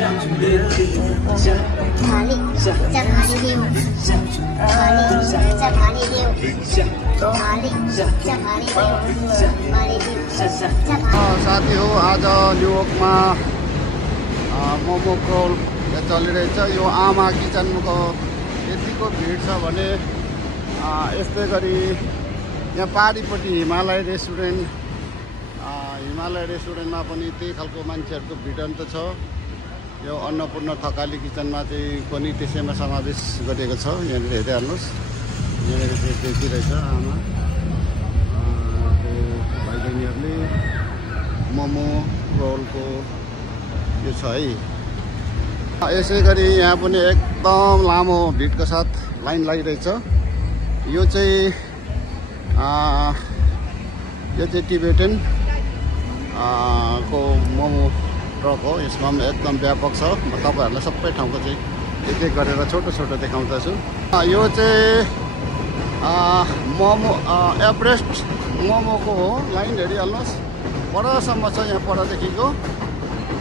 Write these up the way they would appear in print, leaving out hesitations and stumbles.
साथी हो आज न्युयोर्कमा मोमो क्रोल चलिरहेछ। यो आमा किचनको यतिको भिड छ भने यस्तै गरी यहाँ पारिपट्टि हिमालय रेस्टुरेन्टमा पनि त्यही खालको मान्छेहरूको भिडन्त छ। यो अन्नपूर्ण थकाली किचनमा चाहिँ पनि त्यसैमा समावेश गरिएको छ। यहाँनिर हेर्दै हाल्नुहोस्, यहाँनिर चाहिँ त्यति रहेछ आमा भाइ बहिनीहरूले मोमो रोलको यो छ है। यसै गरी यहाँ पनि एकदम लामो भिडको साथ लाइन लागिरहेछ। यो चाहिँ टिबेटन को मोमो ट्रक हो। यसमा पनि एकदम व्यापक छ। म तपाईँहरूलाई सबै ठाउँको चाहिँ एक एक गरेर छोटो छोटो देखाउँदैछु। यो चाहिँ मोमो एभरेस्ट मोमोको हो। लाइन हेरिहाल्नुहोस्, परसम्म छ यहाँ परदेखिको।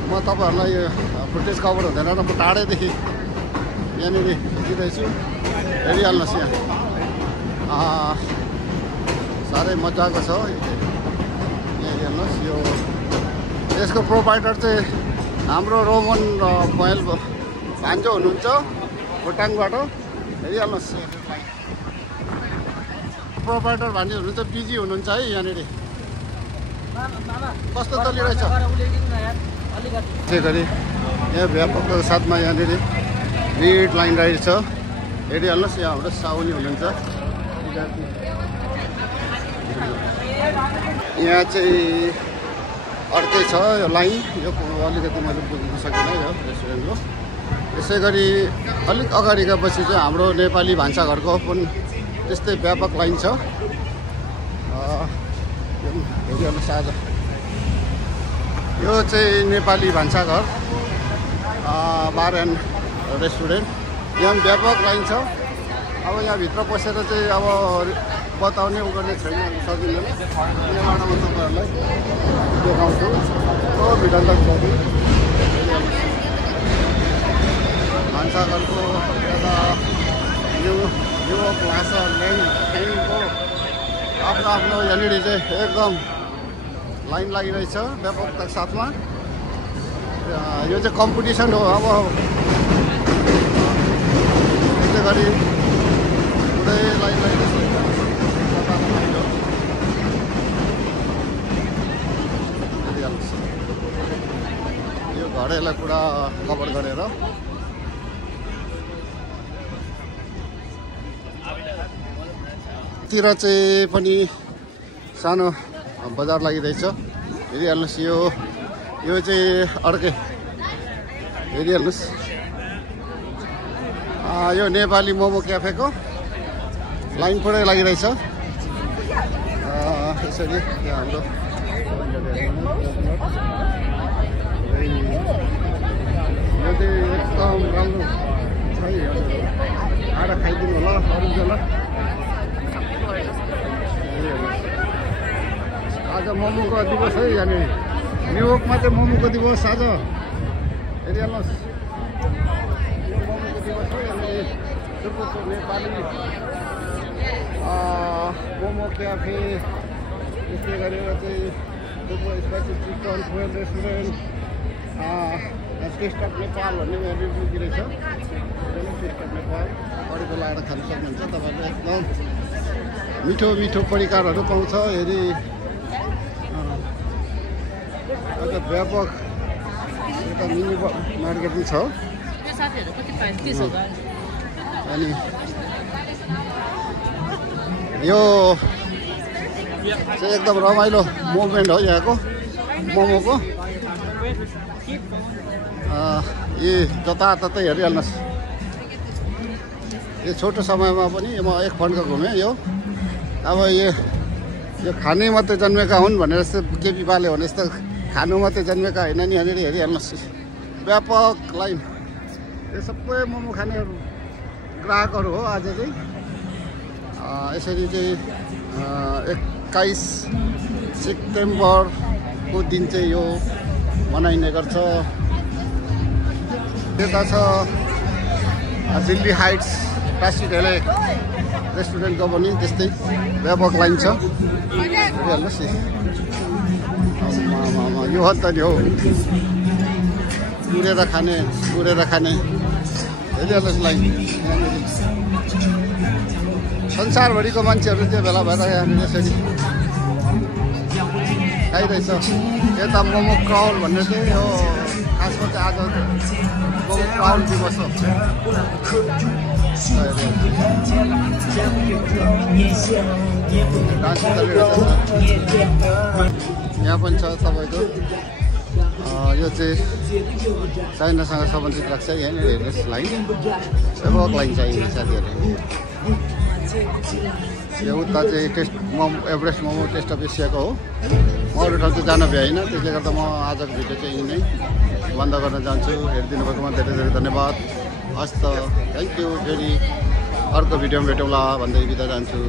म तपाईँहरूलाई यो फुटेज कभर हुँदैन र म टाढैदेखि यहाँनिर खिचिरहेछु। हेरिहाल्नुहोस्, यहाँ साह्रै मजाको छ। यहाँ हेरिहाल्नुहोस्, यो यसको प्रोभाइडर चाहिँ हाम्रो रोमन पहेल भान्जो हुनुहुन्छ भुटानबाट। हेरिहाल्नुहोस्, प्रोभाइडर भान्जो हुनुहुन्छ, बिजी हुनुहुन्छ है। यहाँनिर कस्तो चलिरहेछ त्यसै गरी यहाँ व्यापकको साथमा यहाँनिर भिड लाइन रहेछ। हेरिहाल्नुहोस्, यहाँ हाम्रो साउनी हुनुहुन्छ। यहाँ चाहिँ अर्कै छ यो लाइन। यो अलिकति मैले बुझ्न सकिनँ यो रेस्टुरेन्टको। यसै गरी अलिक अगाडि गएपछि चाहिँ हाम्रो नेपाली भान्साघरको पनि त्यस्तै व्यापक लाइन छ। हेरिहाल्नुहोस्, आज यो चाहिँ नेपाली भान्साघर बार एन्ड रेस्टुरेन्ट। यहाँ पनि व्यापक लाइन छ। अब यहाँभित्र पसेर चाहिँ अब बताउने उ गर्ने छैन, सजिलो। यहाँबाट म तपाईँहरूलाई देखाउँछु। भिडन्त भान्साघरको यता न्युयोर्क भाषा ल्यान्डको आफ्नो आफ्नो यहाँनिर चाहिँ एकदम लाइन लागिरहेछ व्यापकताको साथमा। यो चाहिँ कम्पिटिसन हो। अब त्यसै गरी पुरै लाइन लागिरहेछ। यो घरैलाई पुरा कभर गरेर तिर चाहिँ पनि सानो बजार लागिरहेछ। हेरिहाल्नुहोस्, यो चाहिँ अर्कै। हेरिहाल्नुहोस्, यो नेपाली मोमो क्याफेको लाइन पुरै लागिरहेछ। यसरी हाम्रो यो चाहिँ एकदम राम्रो छ। आएर खाइदिनु होला अरूजना। आज मोमोको दिवस है। यहाँनिर न्युयोर्कमा चाहिँ मोमोको दिवस आज। हेरिहाल्नुहोस्, यो मोमोको दिवस हो। यहाँनिर नेपाली मोमो क्याफे, त्यस्तै गरेर चाहिँ spicy chicken food restaurant, taste of Nepal भन्ने यहाँनिर लेखिरहेछ। टेस्ट अफ नेपाल अरू बेला आएर खान सक्नुहुन्छ तपाईँहरूले। एकदम मिठो मिठो परिकारहरू पाउँछ। यदि अझ व्यापक यता मिनी मार्केट पनि छ। अनि यो चाहिँ एकदम रमाइलो मुभमेन्ट हो यहाँको मोमोको। यी जताततै हेरिहाल्नुहोस्। यो छोटो समयमा पनि म एक फन्डको घुमेँ। यो अब यो खाने मात्रै जन्मेका हुन् भनेर जस्तो केपी पाले भने जस्तो खानु मात्रै जन्मेका होइन नि। यहाँनिर हेरिहाल्नुहोस्, व्यापक लाइन। यो सबै मोमो खानेहरू ग्राहकहरू हो। आज चाहिँ यसरी चाहिँ 21 सेप्टेम्बरको दिन चाहिँ यो मनाइने गर्छ। यता छ दिल्ली हाइट्स टास्टिटले रेस्टुरेन्टको पनि त्यस्तै व्यापक लाइन छ। हेर्नुहोस् यो हो त नि हौ गुरेर खाने हेरिहाल्नुहोस् लाइन। संसारभरिको मान्छेहरू त्यो बेला भएर यहाँनिर यसरी खाइरहेछ। यता मोमो क्राउल भन्ने चाहिँ यो खासमा चाहिँ आज मोमो क्राउल दिवस हो। यहाँ पनि छ तपाईँको यो चाहिँ चाइनासँग सम्बन्धित लाग्छ। यहाँनिर हेर्नुहोस् लाइन व्यापक लाइन चाहिन्छ साथीहरू। यो उता चाहिँ taste momo Everest momo taste of एसियाको हो। म अरू ठाउँ चाहिँ जान भ्याइनँ, त्यसले गर्दा म आजको भिडियो चाहिँ यहीँ नै बन्द गर्न चाहन्छु। हेरिदिनु भएकोमा धेरै धेरै धन्यवाद। हस् त थ्याङ्क यू। फेरि अर्को भिडियोमा भेटौँला भन्दै बिदा जान्छु।